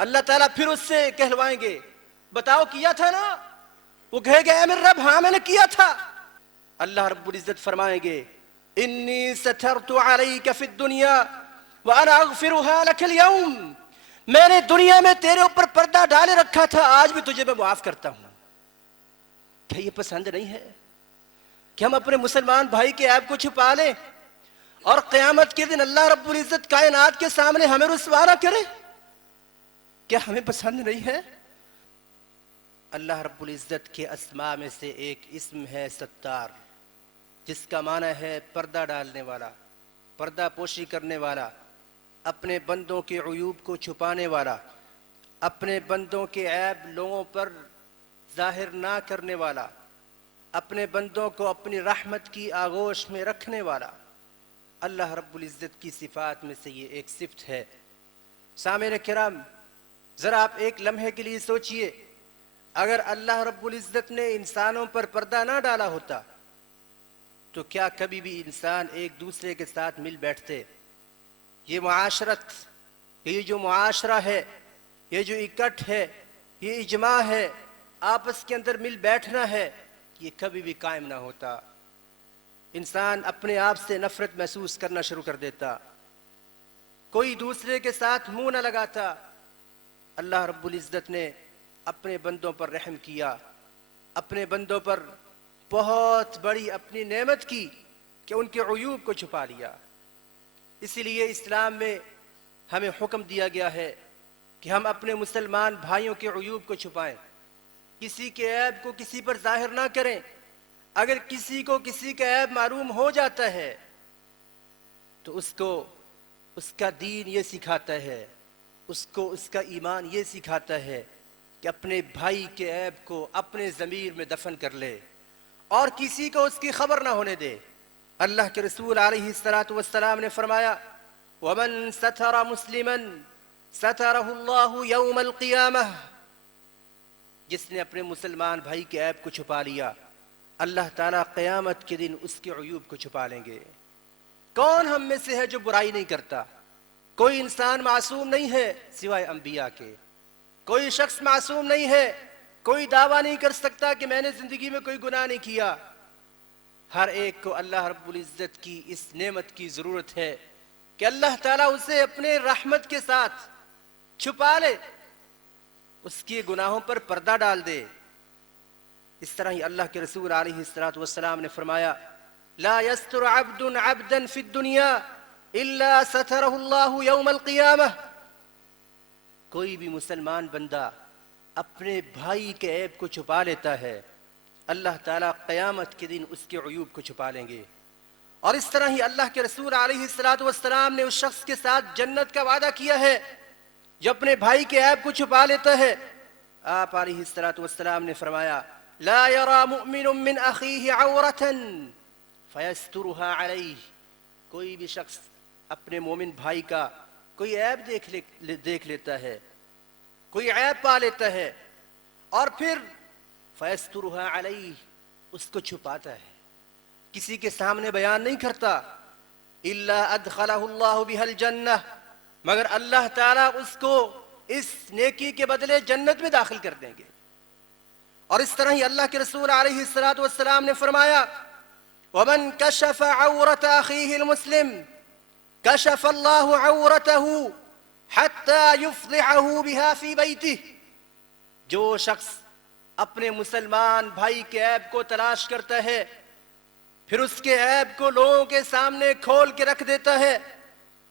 اللہ تعالیٰ پھر اس سے کہلوائیں گے بتاؤ کیا تھا نا؟ وہ کہے گا اے میرے رب ہاں میں نے کیا تھا۔ اللہ رب العزت فرمائیں گے انی سترت علیک فی الدنیا وانا اغفرها لک اليوم، میں نے دنیا میں تیرے اوپر پردہ ڈالے رکھا تھا، آج بھی تجھے میں معاف کرتا ہوں۔ کیا یہ پسند نہیں ہے کہ ہم اپنے مسلمان بھائی کے عیب کو چھپا لیں اور قیامت کے دن اللہ رب العزت کائنات کے سامنے ہمیں رسوا نہ کرے؟ کیا ہمیں پسند نہیں ہے؟ اللہ رب العزت کے اسماء میں سے ایک اسم ہے ستار، جس کا معنی ہے پردہ ڈالنے والا، پردہ پوشی کرنے والا، اپنے بندوں کے عیوب کو چھپانے والا، اپنے بندوں کے عیب لوگوں پر ظاہر نہ کرنے والا، اپنے بندوں کو اپنی رحمت کی آغوش میں رکھنے والا۔ اللہ رب العزت کی صفات میں سے یہ ایک صفت ہے۔ سامعین کرام، ذرا آپ ایک لمحے کے لیے سوچئے، اگر اللہ رب العزت نے انسانوں پر پردہ نہ ڈالا ہوتا تو کیا کبھی بھی انسان ایک دوسرے کے ساتھ مل بیٹھتے؟ یہ معاشرت، یہ جو معاشرہ ہے، یہ جو اکٹھ ہے، یہ اجماع ہے، آپس کے اندر مل بیٹھنا ہے، یہ کبھی بھی قائم نہ ہوتا۔ انسان اپنے آپ سے نفرت محسوس کرنا شروع کر دیتا، کوئی دوسرے کے ساتھ منہ نہ لگاتا۔ اللہ رب العزت نے اپنے بندوں پر رحم کیا، اپنے بندوں پر بہت بڑی اپنی نعمت کی کہ ان کے عیوب کو چھپا لیا۔ اسی لیے اسلام میں ہمیں حکم دیا گیا ہے کہ ہم اپنے مسلمان بھائیوں کے عیوب کو چھپائیں، کسی کے عیب کو کسی پر ظاہر نہ کریں۔ اگر کسی کو کسی کا عیب معلوم ہو جاتا ہے تو اس کو اس کا دین یہ سکھاتا ہے، اس کو اس کا ایمان یہ سکھاتا ہے کہ اپنے بھائی کے عیب کو اپنے ضمیر میں دفن کر لے اور کسی کو اس کی خبر نہ ہونے دے۔ اللہ کے رسول علیہ السلام نے فرمایا وَمَن سَتَرَ مُسْلِمًا سَتَرَهُ اللَّهُ يَوْمَ الْقِيَامَةِ، جس نے اپنے مسلمان بھائی کے عیب کو چھپا لیا، اللہ تعالیٰ قیامت کے دن اس کے عیوب کو چھپا لیں گے۔ کون ہم میں سے ہے جو برائی نہیں کرتا؟ کوئی انسان معصوم نہیں ہے سوائے انبیاء کے، کوئی شخص معصوم نہیں ہے، کوئی دعویٰ نہیں کر سکتا کہ میں نے زندگی میں کوئی گناہ نہیں کیا۔ ہر ایک کو اللہ رب العزت کی اس نعمت کی ضرورت ہے کہ اللہ تعالیٰ اسے اپنے رحمت کے ساتھ چھپا لے، اس کے گناہوں پر پردہ ڈال دے۔ اس طرح ہی اللہ کے رسول علیہ السلام نے فرمایا لا يستر عبد عبدا في الدنيا الا ستره الله يوم القيامة، کوئی بھی مسلمان بندہ اپنے بھائی کے عیب کو چھپا لیتا ہے، اللہ تعالیٰ قیامت کے دن اس کے عیوب کو چھپا لیں گے۔ اور اس طرح ہی اللہ کے رسول علیہ السلام نے اس شخص کے ساتھ جنت کا وعدہ کیا ہے جو اپنے بھائی کے عیب کو چھپا لیتا ہے۔ آپ علیہ السلام نے فرمایا لا يرى مؤمن من اخیہ عورة فیسترها علیہ، کوئی بھی شخص اپنے مومن بھائی کا کوئی عیب دیکھ لیتا ہے، کوئی عیب پا لیتا ہے اور پھر فیسترها علیہ، اس کو چھپاتا ہے، کسی کے سامنے بیان نہیں کرتا، الا ادخلہ اللہ بها الجنہ، مگر اللہ تعالیٰ اس کو اس نیکی کے بدلے جنت میں داخل کر دیں گے۔ اور اس طرح ہی اللہ کے رسول علیہ السلام نے فرمایا وَمَنْ كَشَفَ عَوْرَةَ أَخِيهِ الْمُسْلِمِ كَشَفَ اللَّهُ عَوْرَتَهُ حَتَّى يُفْضِحَهُ بِهَا فِي بَيْتِهِ، جو شخص اپنے مسلمان بھائی کے عیب کو تلاش کرتا ہے پھر اس کے عیب کو لوگوں کے سامنے کھول کے رکھ دیتا ہے،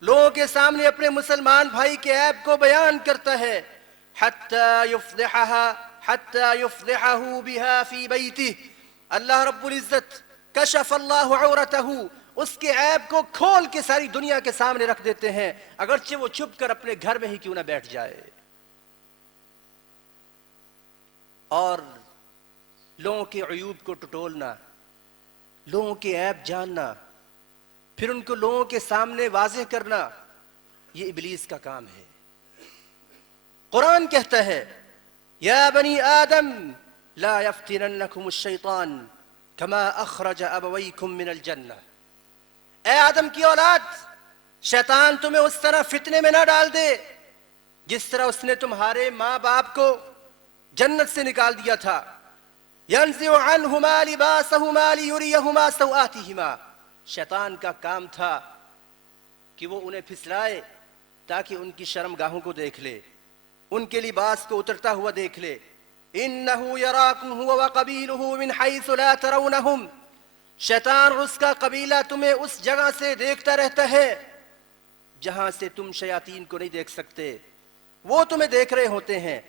لوگوں کے سامنے اپنے مسلمان بھائی کے عیب کو بیان کرتا ہے، حَتَّى يُفْضِحَهُ بِهَا فِي بَيْتِهِ، اللہ رب العزت کشف اللہ عورتہ، اس کے عیب کو کھول کے ساری دنیا کے سامنے رکھ دیتے ہیں، اگرچہ وہ چھپ کر اپنے گھر میں ہی کیوں نہ بیٹھ جائے۔ اور لوگوں کے عیوب کو ٹٹولنا، لوگوں کے عیب جاننا، پھر ان کو لوگوں کے سامنے واضح کرنا، یہ ابلیس کا کام ہے۔ قرآن کہتا ہے یا بنی آدم لا یفتننکم الشیطان کما اخرج ابویکم من الجنہ، اے آدم کی اولاد، شیطان تمہیں اس طرح فتنے میں نہ ڈال دے جس طرح اس نے تمہارے ماں باپ کو جنت سے نکال دیا تھا. ينزع عنهما لباسهما ليريهما سوآتهما. شیطان کا کام تھا کہ وہ انہیں پھسلائے تاکہ ان کی شرمگاہوں کو دیکھ لے, ان کے لباس کو اترتا ہوا دیکھ لے. انه يراكم هو وقبيله من حيث لا ترونهم. شیطان اور اس کا قبیلہ تمہیں اس جگہ سے دیکھتا رہتا ہے جہاں سے تم شیاطین کو نہیں دیکھ سکتے, وہ تمہیں دیکھ رہے ہوتے ہیں.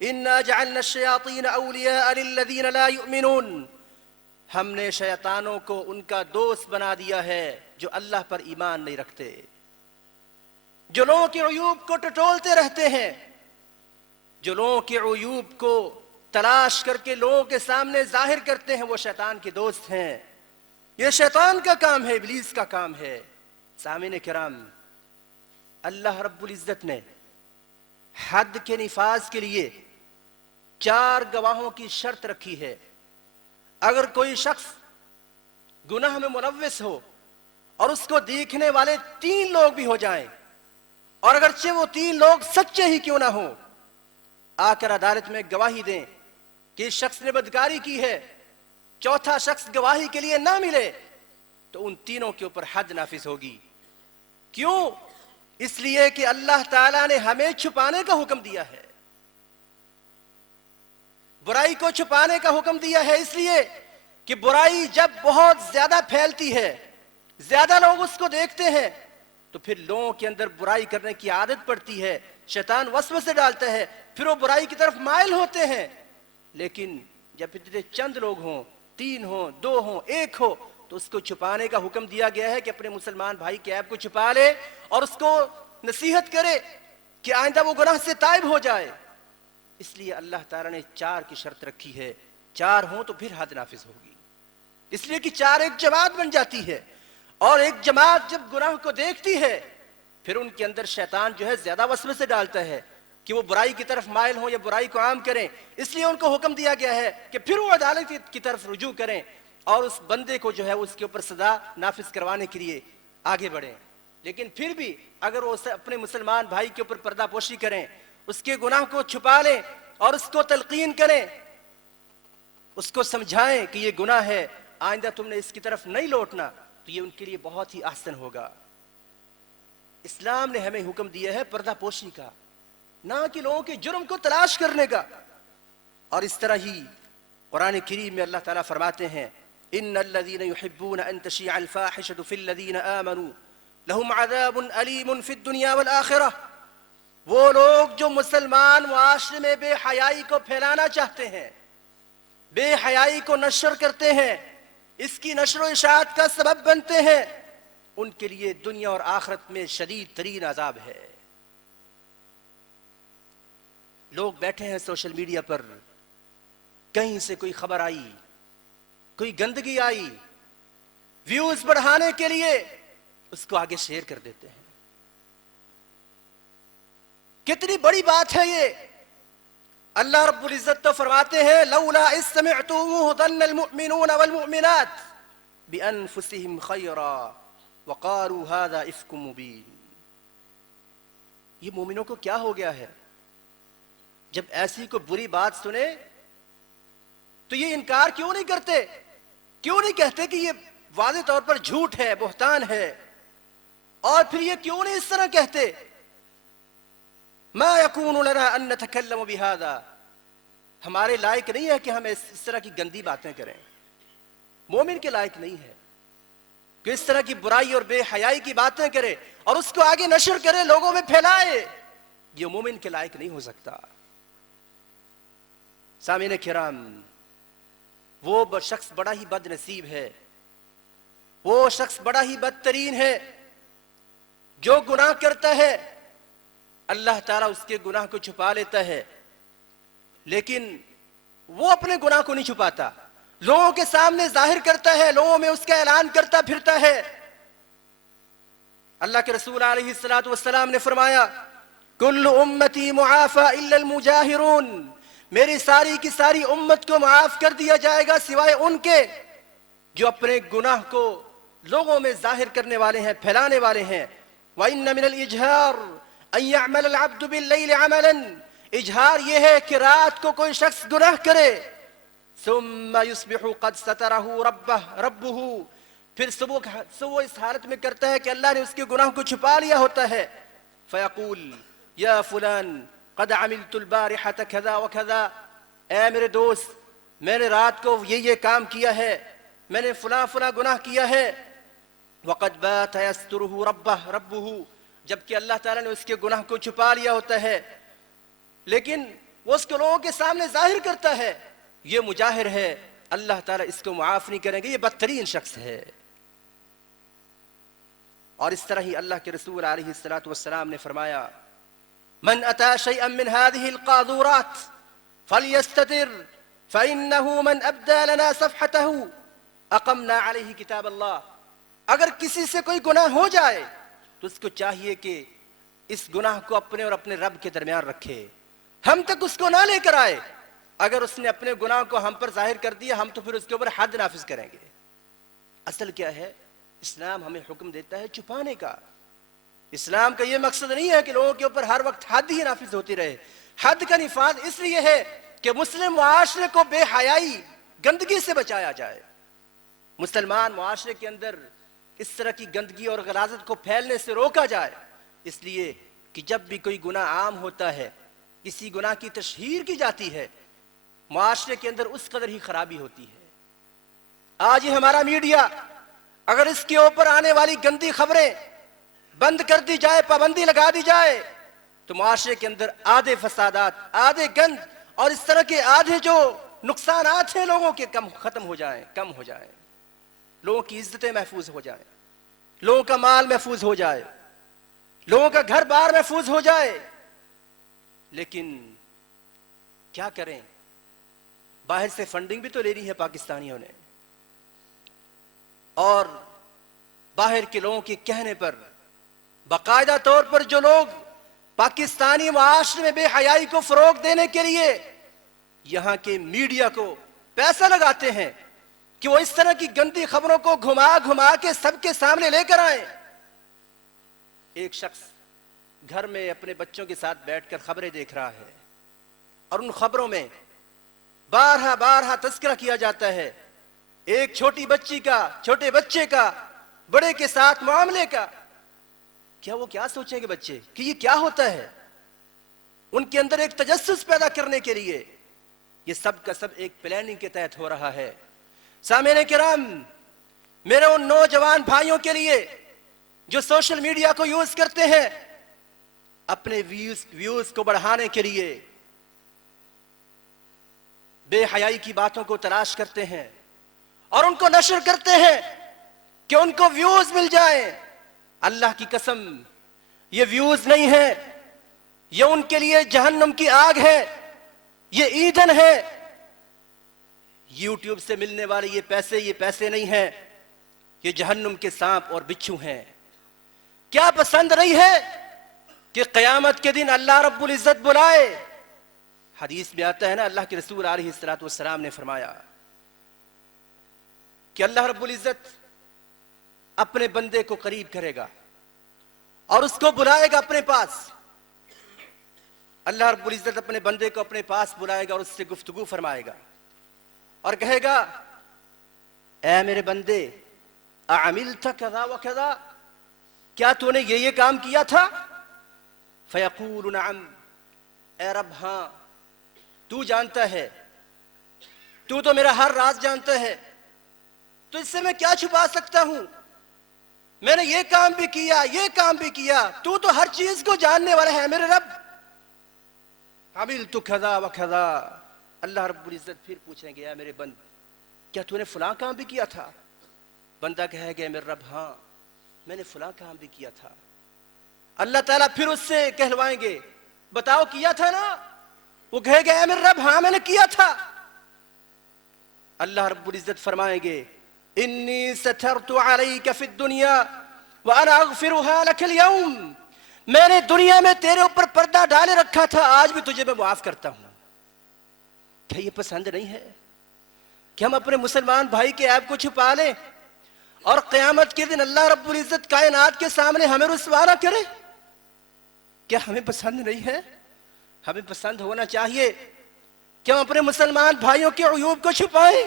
انا جعلنا الشیاطین اولیاء للذین لا یؤمنون. ہم نے شیطانوں کو ان کا دوست بنا دیا ہے جو اللہ پر ایمان نہیں رکھتے, جو لوگوں کے عیوب کو ٹٹولتے رہتے ہیں, جو لوگوں کے عیوب کو تلاش کر کے لوگوں کے سامنے ظاہر کرتے ہیں, وہ شیطان کے دوست ہیں. یہ شیطان کا کام ہے, ابلیس کا کام ہے. سامعین کرام, اللہ رب العزت نے حد کے نفاذ کے لیے 4 گواہوں کی شرط رکھی ہے. اگر کوئی شخص گناہ میں ملوث ہو اور اس کو دیکھنے والے 3 لوگ بھی ہو جائیں, اور اگرچہ وہ 3 لوگ سچے ہی کیوں نہ ہوں, آ کر عدالت میں گواہی دیں کہ اس شخص نے بدکاری کی ہے, چوتھا شخص گواہی کے لیے نہ ملے, تو ان تینوں کے اوپر حد نافذ ہوگی. کیوں؟ اس لیے کہ اللہ تعالیٰ نے ہمیں چھپانے کا حکم دیا ہے, برائی کو چھپانے کا حکم دیا ہے. اس لیے کہ برائی جب بہت زیادہ پھیلتی ہے, زیادہ لوگ اس کو دیکھتے ہیں, تو پھر لوگوں کے اندر برائی کرنے کی عادت پڑتی ہے, شیطان وسوسے ڈالتا ہے, پھر وہ برائی کی طرف مائل ہوتے ہیں. لیکن جب اتنے چند لوگ ہوں, 3 ہوں, 2 ہوں, 1 ہو, تو اس کو چھپانے کا حکم دیا گیا ہے کہ اپنے مسلمان بھائی کے عیب کو چھپا لے اور اس کو نصیحت کرے کہ آئندہ وہ گناہ سے تائب ہو جائے. اس لیے اللہ تعالیٰ نے 4 کی شرط رکھی ہے, 4 ہوں تو پھر حد نافذ ہوگی. اس لیے کہ 4 ایک جماعت بن جاتی ہے, اور ایک جماعت جب گناہ کو دیکھتی ہے پھر ان کے اندر شیطان جو ہے زیادہ وسوسے ڈالتا ہے کہ وہ برائی کی طرف مائل ہوں یا برائی کو عام کریں. اس لیے ان کو حکم دیا گیا ہے کہ پھر وہ عدالت کی طرف رجوع کریں اور اس بندے کو جو ہے اس کے اوپر سزا نافذ کروانے کے لیے آگے بڑھیں. لیکن پھر بھی اگر وہ اپنے مسلمان بھائی کے اوپر پردہ پوشی کریں, اس کے گناہ کو چھپا لیں اور اس کو تلقین کریں, اس کو سمجھائیں کہ یہ گناہ ہے, آئندہ تم نے اس کی طرف نہیں لوٹنا, تو یہ ان کے لیے بہت ہی احسن ہوگا. اسلام نے ہمیں حکم دیا ہے پردہ پوشی کا, نہ کہ لوگوں کے جرم کو تلاش کرنے کا. اور اس طرح ہی قرآن کریم میں اللہ تعالیٰ فرماتے ہیں, ان الذين يحبون ان تشيع الفاحشة في الذين آمنوا لهم عذاب أليم في الدنيا والآخرة. وہ لوگ جو مسلمان معاشرے میں بے حیائی کو پھیلانا چاہتے ہیں, بے حیائی کو نشر کرتے ہیں, اس کی نشر و اشاعت کا سبب بنتے ہیں, ان کے لیے دنیا اور آخرت میں شدید ترین عذاب ہے. لوگ بیٹھے ہیں سوشل میڈیا پر, کہیں سے کوئی خبر آئی, کوئی گندگی آئی, ویوز بڑھانے کے لیے اس کو آگے شیئر کر دیتے ہیں. کتنی بڑی بات ہے یہ. اللہ رب العزت تو فرماتے ہیں, لولا اذ سمعتموه ظن المؤمنون والمؤمنات بانفسهم خيرا وقالوا هذا افك مبين. یہ مومنوں کو کیا ہو گیا ہے, جب ایسی کوئی بری بات سنے تو یہ انکار کیوں نہیں کرتے, کیوں نہیں کہتے کہ یہ واضح طور پر جھوٹ ہے, بہتان ہے, اور پھر یہ کیوں نہیں اس طرح کہتے, ما يكون لنا ان نتكلم بهذا, ہمارے لائق نہیں ہے کہ ہم اس طرح کی گندی باتیں کریں. مومن کے لائق نہیں ہے کہ اس طرح کی برائی اور بے حیائی کی باتیں کرے اور اس کو آگے نشر کرے, لوگوں میں پھیلائے. یہ مومن کے لائق نہیں ہو سکتا. سامعین کرام, وہ شخص بڑا ہی بد نصیب ہے, وہ شخص بڑا ہی بدترین ہے جو گناہ کرتا ہے. اللہ تعالیٰ اس کے گناہ کو چھپا لیتا ہے, لیکن وہ اپنے گناہ کو نہیں چھپاتا, لوگوں کے سامنے ظاہر کرتا ہے, لوگوں میں اس کا اعلان کرتا پھرتا ہے. اللہ کے رسول علیہ الصلوۃ والسلام نے فرمایا, کل امتی معافی الا المجاہرون, میری ساری کی ساری امت کو معاف کر دیا جائے گا سوائے ان کے جو اپنے گناہ کو لوگوں میں ظاہر کرنے والے ہیں, پھیلانے والے ہیں. وَإِنَّ مِنَ الْإِجْهَارِ ان یعمل العبد باللیل عملا، اجہار یہ ہے کہ رات کو کوئی شخص گناہ کرے، ثم یصبح قد سترہ ربہ، پھر صبح اس حالت میں کرتا ہے کہ اللہ نے اس کے گناہ کو چھپا لیا ہوتا ہے، فیقول یا فلان قد عملت البارحة کذا وکذا، اے میرے دوست میں نے رات کو یہ کام کیا ہے، میں نے فلاں فلاں گناہ کیا ہے، وقد بات یسترہ ربہ، جبکہ اللہ تعالیٰ نے اس کے گناہ کو چھپا لیا ہوتا ہے، لیکن وہ اس کو لوگوں کے سامنے ظاہر کرتا ہے، یہ مجاہر ہے، اللہ تعالیٰ اس کو معاف نہیں کریں گے، یہ بدترین شخص ہے۔ اور اس طرح ہی اللہ کے رسول علیہ الصلاۃ والسلام نے فرمایا من اتی شیئا من هذه القاذورات فلیستتر فإنه من ابدى لنا صفحته اقمنا علیہ کتاب اللہ، اگر کسی سے کوئی گناہ ہو جائے تو اس کو چاہیے کہ اس گناہ کو اپنے اور اپنے رب کے درمیان رکھے، ہم تک اس کو نہ لے کر آئے، اگر اس نے اپنے گناہ کو ہم پر ظاہر کر دیا ہم تو پھر اس کے اوپر حد نافذ کریں گے۔ اصل کیا ہے؟ اسلام ہمیں حکم دیتا ہے چھپانے کا۔ اسلام کا یہ مقصد نہیں ہے کہ لوگوں کے اوپر ہر وقت حد ہی نافذ ہوتی رہے، حد کا نفاذ اس لیے ہے کہ مسلم معاشرے کو بے حیائی گندگی سے بچایا جائے، مسلمان معاشرے کے اندر اس طرح کی گندگی اور غلاظت کو پھیلنے سے روکا جائے، اس لیے کہ جب بھی کوئی گناہ عام ہوتا ہے، کسی گناہ کی تشہیر کی جاتی ہے، معاشرے کے اندر اس قدر ہی خرابی ہوتی ہے۔ آج یہ ہمارا میڈیا اگر اس کے اوپر آنے والی گندی خبریں بند کر دی جائے، پابندی لگا دی جائے، تو معاشرے کے اندر آدھے فسادات، آدھے گند اور اس طرح کے آدھے جو نقصانات ہیں لوگوں کے ختم ہو جائیں، کم ہو جائیں، لوگوں کی عزتیں محفوظ ہو جائیں، لوگوں کا مال محفوظ ہو جائے، لوگوں کا گھر بار محفوظ ہو جائے۔ لیکن کیا کریں، باہر سے فنڈنگ بھی تو لے رہی ہے پاکستانیوں نے، اور باہر کے لوگوں کے کہنے پر باقاعدہ طور پر جو لوگ پاکستانی معاشرے میں بے حیائی کو فروغ دینے کے لیے یہاں کے میڈیا کو پیسہ لگاتے ہیں کہ وہ اس طرح کی گندی خبروں کو گھما گھما کے سب کے سامنے لے کر آئیں۔ ایک شخص گھر میں اپنے بچوں کے ساتھ بیٹھ کر خبریں دیکھ رہا ہے اور ان خبروں میں بارہا بارہا تذکرہ کیا جاتا ہے ایک چھوٹی بچی کا، چھوٹے بچے کا بڑے کے ساتھ معاملے کا۔ کیا وہ کیا سوچیں گے بچے کہ یہ کیا ہوتا ہے؟ ان کے اندر ایک تجسس پیدا کرنے کے لیے یہ سب کا سب ایک پلاننگ کے تحت ہو رہا ہے۔ سامعین کرام، میرے ان نوجوان بھائیوں کے لیے جو سوشل میڈیا کو یوز کرتے ہیں اپنے ویوز کو بڑھانے کے لیے، بے حیائی کی باتوں کو تلاش کرتے ہیں اور ان کو نشر کرتے ہیں کہ ان کو ویوز مل جائیں، اللہ کی قسم یہ ویوز نہیں ہے، یہ ان کے لیے جہنم کی آگ ہے، یہ ایندھن ہے۔ یوٹیوب سے ملنے والے یہ پیسے نہیں ہیں، یہ جہنم کے سانپ اور بچھو ہیں۔ کیا پسند نہیں ہے کہ قیامت کے دن اللہ رب العزت بلائے؟ حدیث میں آتا ہے نا، اللہ کے رسول علیہ الصلوۃ والسلام نے فرمایا کہ اللہ رب العزت اپنے بندے کو قریب کرے گا اور اس کو بلائے گا اپنے پاس۔ اللہ رب العزت اپنے بندے کو اپنے پاس بلائے گا اور اس سے گفتگو فرمائے گا اور کہے گا اے میرے بندے اعملت کذا وکذا، کیا تو نے یہ کام کیا تھا؟ فیقول نعم، اے رب ہاں، تو جانتا ہے، تو تو میرا ہر راز جانتا ہے، تو اس سے میں کیا چھپا سکتا ہوں؟ میں نے یہ کام بھی کیا، یہ کام بھی کیا، تو تو ہر چیز کو جاننے والا ہے میرے رب۔ عملت کذا وکذا، اللہ رب العزت پھر پوچھیں گے اے میرے بند کیا تو نے فلاں کام بھی کیا تھا؟ بندہ کہے گا میرے رب ہاں میں نے فلاں کام بھی کیا تھا۔ اللہ تعالیٰ پھر اس سے کہلوائیں گے بتاؤ کیا تھا نا؟ وہ کہے گا اے میرے رب ہاں میں نے کیا تھا۔ اللہ رب العزت فرمائیں گے انی سترت علیک فی الدنیا وانا اغفرها لک اليوم، میں نے دنیا میں تیرے اوپر پردہ ڈالے رکھا تھا، آج بھی تجھے میں معاف کرتا ہوں۔ کیا یہ پسند نہیں ہے کہ ہم اپنے مسلمان بھائی کے عیب کو چھپا لیں اور قیامت کے دن اللہ رب العزت کائنات کے سامنے ہمیں رسوا نہ کرے؟ کیا ہمیں پسند نہیں ہے؟ ہمیں پسند ہونا چاہیے کہ ہم اپنے مسلمان بھائیوں کے عیوب کو چھپائیں،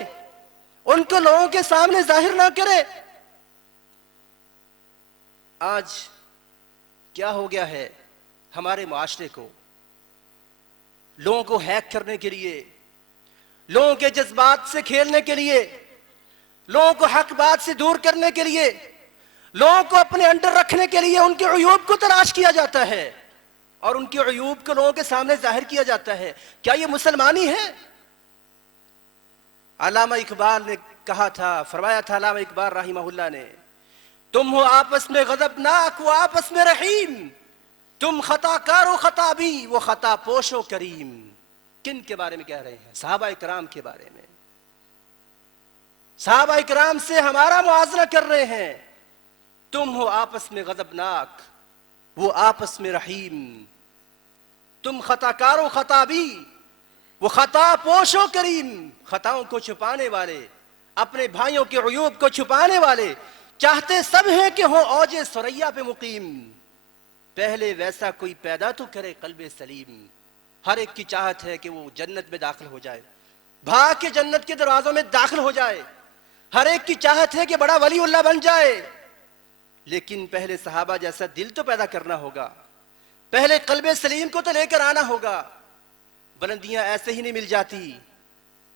ان کو لوگوں کے سامنے ظاہر نہ کریں۔ آج کیا ہو گیا ہے ہمارے معاشرے کو؟ لوگوں کو ہیک کرنے کے لیے، لوگوں کے جذبات سے کھیلنے کے لیے، لوگوں کو حق بات سے دور کرنے کے لیے، لوگوں کو اپنے انڈر رکھنے کے لیے ان کے عیوب کو تلاش کیا جاتا ہے اور ان کے عیوب کو لوگوں کے سامنے ظاہر کیا جاتا ہے۔ کیا یہ مسلمانی ہے؟ علامہ اقبال نے کہا تھا، فرمایا تھا علامہ اقبال رحمہ اللہ نے، تم ہو آپس میں غضبناک وہ آپس میں رحیم، تم خطا کار و خطابی وہ خطا پوش و کریم۔ کن کے بارے میں کہہ رہے ہیں؟ صحابہ کرام کے بارے میں۔ صحابہ کرام سے ہمارا موازنہ کر رہے ہیں، تم ہو آپس میں غضبناک وہ آپس میں رحیم، تم خطا کار و خطابی وہ خطا پوش و کریم۔ خطاؤں کو چھپانے والے، اپنے بھائیوں کے عیوب کو چھپانے والے، چاہتے سب ہیں کہ ہوں اوج ثریا پہ مقیم، پہلے ویسا کوئی پیدا تو کرے قلب سلیم۔ ہر ایک کی چاہت ہے کہ وہ جنت میں داخل ہو جائے، بھاگ کے جنت کے دروازوں میں داخل ہو جائے، ہر ایک کی چاہت ہے کہ بڑا ولی اللہ بن جائے، لیکن پہلے صحابہ جیسا دل تو پیدا کرنا ہوگا، پہلے قلب سلیم کو تو لے کر آنا ہوگا۔ بلندیاں ایسے ہی نہیں مل جاتی۔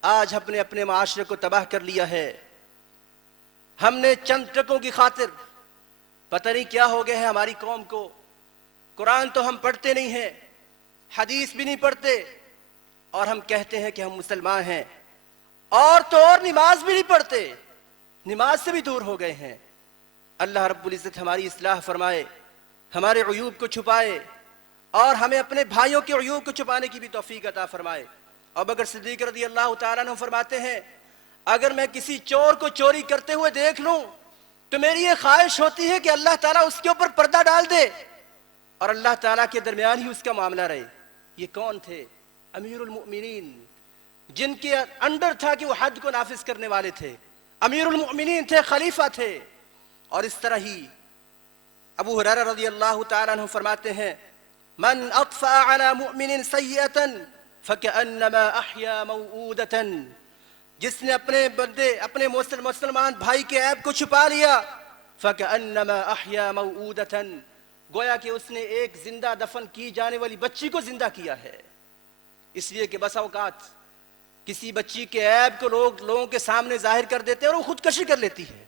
آج ہم نے اپنے معاشرے کو تباہ کر لیا ہے، ہم نے چند ٹکوں کی خاطر پتہ نہیں کیا ہو گیا ہے ہماری قوم کو۔ قرآن تو ہم پڑھتے نہیں ہیں، حدیث بھی نہیں پڑھتے، اور ہم کہتے ہیں کہ ہم مسلمان ہیں، اور تو اور نماز بھی نہیں پڑھتے، نماز سے بھی دور ہو گئے ہیں۔ اللہ رب العزت ہماری اصلاح فرمائے، ہمارے عیوب کو چھپائے، اور ہمیں اپنے بھائیوں کے عیوب کو چھپانے کی بھی توفیق عطا فرمائے۔ ابوبکر صدیق رضی اللہ تعالیٰ عنہ فرماتے ہیں، اگر میں کسی چور کو چوری کرتے ہوئے دیکھ لوں تو میری یہ خواہش ہوتی ہے کہ اللہ تعالیٰ اس کے اوپر پردہ ڈال دے اور اللہ تعالیٰ کے درمیان ہی اس کا معاملہ رہے۔ یہ کون تھے؟ امیر المؤمنین، جن کے انڈر تھا کہ وہ حد کو نافذ کرنے والے تھے، امیر المؤمنین تھے، خلیفہ تھے۔ اور اس طرح ہی ابو ہریرہ رضی اللہ تعالیٰ عنہ فرماتے ہیں، من اطفأ على مؤمن سیئة فکأنما احیا موعودة، جس نے اپنے مسلمان بھائی کے عیب کو چھپا لیا، فکأنما احیا موعودة، گویا کہ اس نے ایک زندہ دفن کی جانے والی بچی کو زندہ کیا ہے۔ اس لیے کہ بسا اوقات کسی بچی کے عیب کو لوگوں کے سامنے ظاہر کر دیتے ہیں اور وہ خودکشی کر لیتی ہے،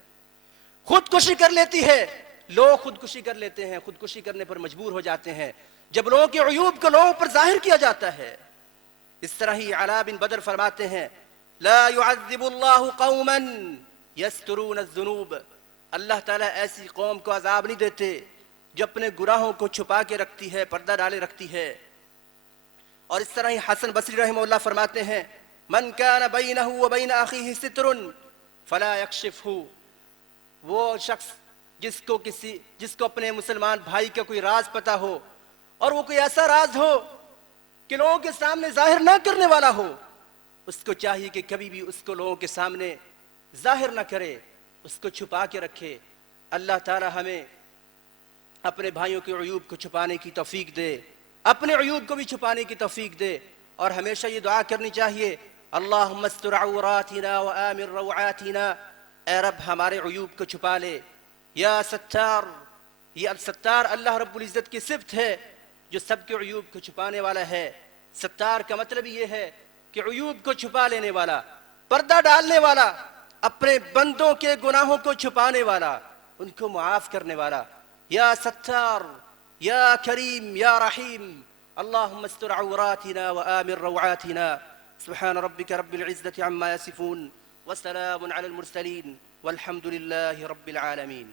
خودکشی کر لیتی ہے، لوگ خودکشی کر لیتے ہیں، خودکشی کرنے پر مجبور ہو جاتے ہیں جب لوگوں کے عیوب کو لوگوں پر ظاہر کیا جاتا ہے۔ اس طرح ہی علا بن بدر فرماتے ہیں، لا يعذب اللہ قوما یسترون الذنوب، اللہ تعالیٰ ایسی قوم کو عذاب نہیں دیتے جو اپنے گناہوں کو چھپا کے رکھتی ہے، پردہ ڈالے رکھتی ہے۔ اور اس طرح ہی حسن بصری رحمہ اللہ فرماتے ہیں، من کان بینہ وبین اخیہ ستر فلا یکشفہ، وہ شخص جس کو اپنے مسلمان بھائی کا کوئی راز پتہ ہو اور وہ کوئی ایسا راز ہو کہ لوگوں کے سامنے ظاہر نہ کرنے والا ہو، اس کو چاہیے کہ کبھی بھی اس کو لوگوں کے سامنے ظاہر نہ کرے، اس کو چھپا کے رکھے۔ اللہ تعالی ہمیں اپنے بھائیوں کے عیوب کو چھپانے کی توفیق دے، اپنے عیوب کو بھی چھپانے کی توفیق دے، اور ہمیشہ یہ دعا کرنی چاہیے، اللہم استر عوراتنا وآمن روعاتنا، اے رب ہمارے عیوب کو چھپا لے۔ یا ستار، یہ اب ستار اللہ رب العزت کی صفت ہے جو سب کے عیوب کو چھپانے والا ہے۔ ستار کا مطلب یہ ہے کہ عیوب کو چھپا لینے والا، پردہ ڈالنے والا، اپنے بندوں کے گناہوں کو چھپانے والا، ان کو معاف کرنے والا۔ یا ستار یا کریم یا رحیم، اللہم استر عوراتنا وآمن روعاتنا۔ سبحان ربک رب العزة عما یصفون وسلام علی المرسلین والحمد للہ رب العالمین۔